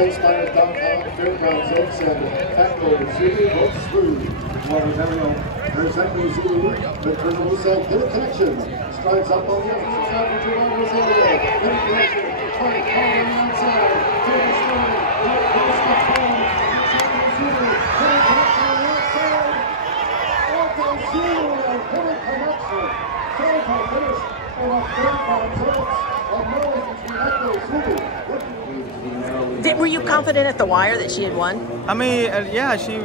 TwinSpires Fair Grounds Oaks and Echo Zulu both through. Joel Rosario, there's Echo Zulu, the Turnabosa, hit a connection. Strides up on the outside for Joel Rosario. Hit a connection, trying to call on the outside. To the stride, right across the phone. Echo Zulu, hit a connection on the outside. Echo Zulu, hit a connection. Terrible finish for the Fair Grounds Oaks. Were you confident at the wire that she had won? I mean, yeah, she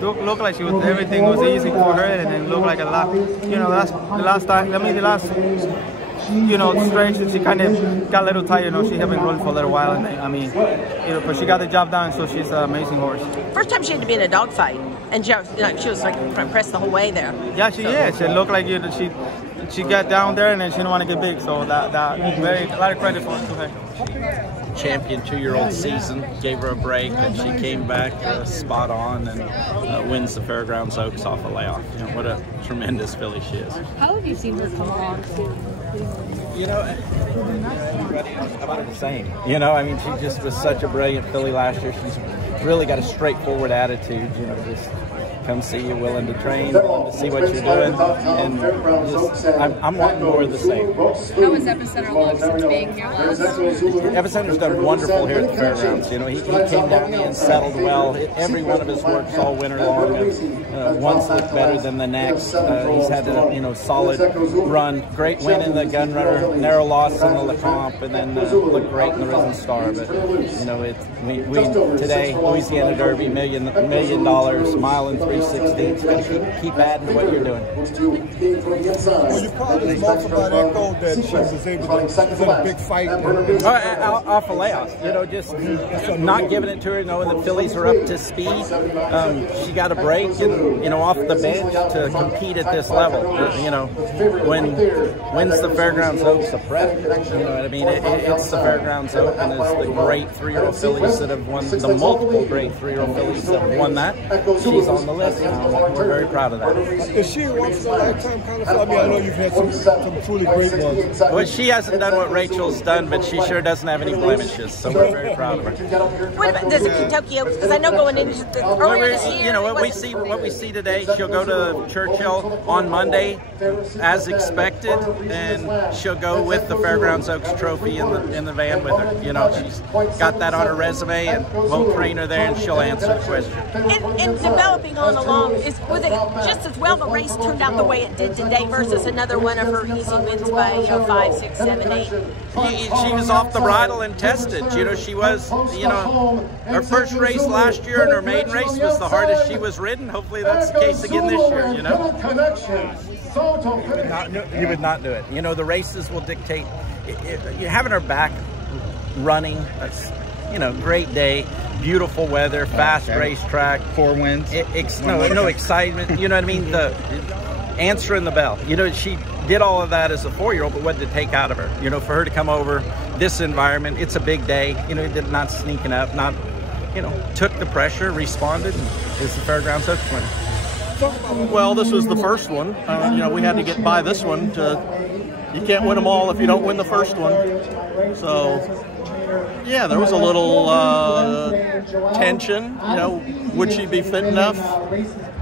looked like she was, everything was easy for her, and it looked like a lot. You know, the last stretch that she kind of got a little tired. You know, she had been rolling for a little while, and I mean, you know, but she got the job done. So she's an amazing horse. First time she had to be in a dogfight, and she was like pressed the whole way there. Yeah, she is. It looked like she got down there and then she didn't want to get big. So that a lot of credit to her. Champion 2-year-old season, gave her a break, and she came back spot on and wins the Fairgrounds Oaks off a layoff. You know, what a tremendous filly she is. How have you seen her come along? You know, everybody about her the same. You know, I mean, she just was such a brilliant filly last year. She's really got a straightforward attitude. You know, just come see you, willing to train, willing to see what you're doing, and just, I'm wanting more of the same. How has Epicenter looked since being here last? Epicenter's done wonderful here at the fairgrounds. You know, he came down and settled well. Every one of his works all winter long. One's looked better than the next. He's had a solid run. Great win in the Gun Runner, narrow loss in the LeComp, and then looked great in the Risen Star. But you know, we today Louisiana Derby, $1 million, mile and 3/16. So keep adding to what you're doing. Well, you probably talked about Echo that she was able to, she was in a big fight. Off a layoff, you know, just not giving it to her, knowing the fillies are up to speed. She got a break, and you know, off the bench to compete at this level. You know, wins the Fairgrounds Oaks, the Bret. You know what I mean? It's the Fairgrounds Oaks, and it's the great 3-year-old fillies that have won, the multiple great 3-year-old fillies that have won that. She's on the list now. We're very proud of that. Is she once in a lifetime kind of? I mean, I know you've had some truly great ones. Well, she hasn't done what Rachel's done, but she sure doesn't have any blemishes, so we're very proud of her. What about the Kentucky Oaks? Because I know going into the earlier this year, you know what we see today. She'll go to Churchill on Monday, as expected, and she'll go with the Fairgrounds Oaks trophy in the van with her. You know, she's got that on her resume, and we'll train her there, and she'll answer the question. In developing on along, was it just as well the race turned out the way it did today versus another one of her easy wins by 5, 6, 7, 8? She was off the bridle and tested. You know, she was, you know, her first race last year and her maiden race was the hardest she was ridden. Hopefully that's the case again this year, you know. You would not do it. You know, the races will dictate. You're having her back running, you know, great day, beautiful weather, fast racetrack. 4 wins. No excitement. You know what I mean? The answering the bell. You know, she did all of that as a 4-year-old, but what did it take out of her? You know, for her to come over this environment, it's a big day. You know, not sneaking up, not, you know, took the pressure, responded, and is the Fairgrounds Oaks winner. Well, this was the first one. You know, we had to get by this one. You can't win them all if you don't win the first one. So, yeah, there was a little tension. You know, would she be fit enough?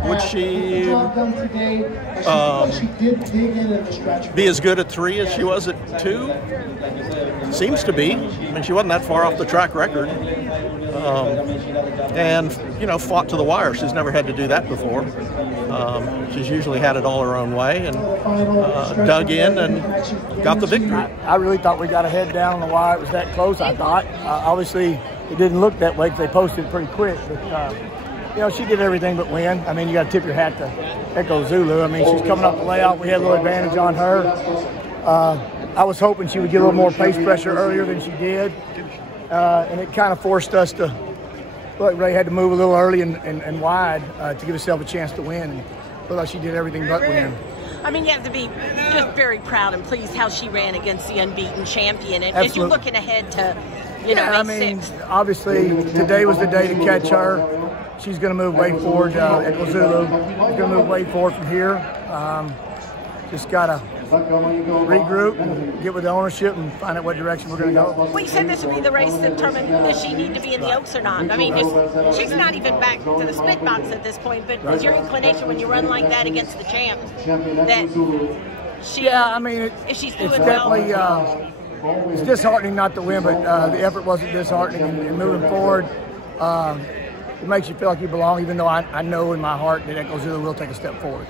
Would she be as good at 3 as she was at 2? Seems to be. I mean, she wasn't that far off the track record. And, you know, fought to the wire. She's never had to do that before. She's usually had it all her own way and dug in and got the victory. I really thought we got a head down on the wire. It was that close, I thought. Obviously, it didn't look that way because they posted it pretty quick. But, you know, she did everything but win. I mean, you got to tip your hat to Echo Zulu. I mean, she's coming off the layout. We had a little advantage on her. I was hoping she would get a little more pace pressure earlier than she did. And it kind of forced us to, look, Ray had to move a little early and wide to give herself a chance to win. And looked like she did everything but win. I mean, you have to be just very proud and pleased how she ran against the unbeaten champion. And as you're looking ahead to, you know, I mean, obviously, today was the day to catch her. She's going to move way forward. Echo Zulu is going to move way forward from here. just got to regroup and get with the ownership and find out what direction we're going to go. Well, you said this would be the race to determine does she need to be in the Oaks or not. I mean, she's not even back to the split box at this point, but is your inclination when you run like that against the champ that she, yeah, I mean, if she's it's doing definitely, well? It's disheartening not to win, but the effort wasn't disheartening. And moving forward, it makes you feel like you belong, even though I know in my heart that Echo Zulu will take a step forward.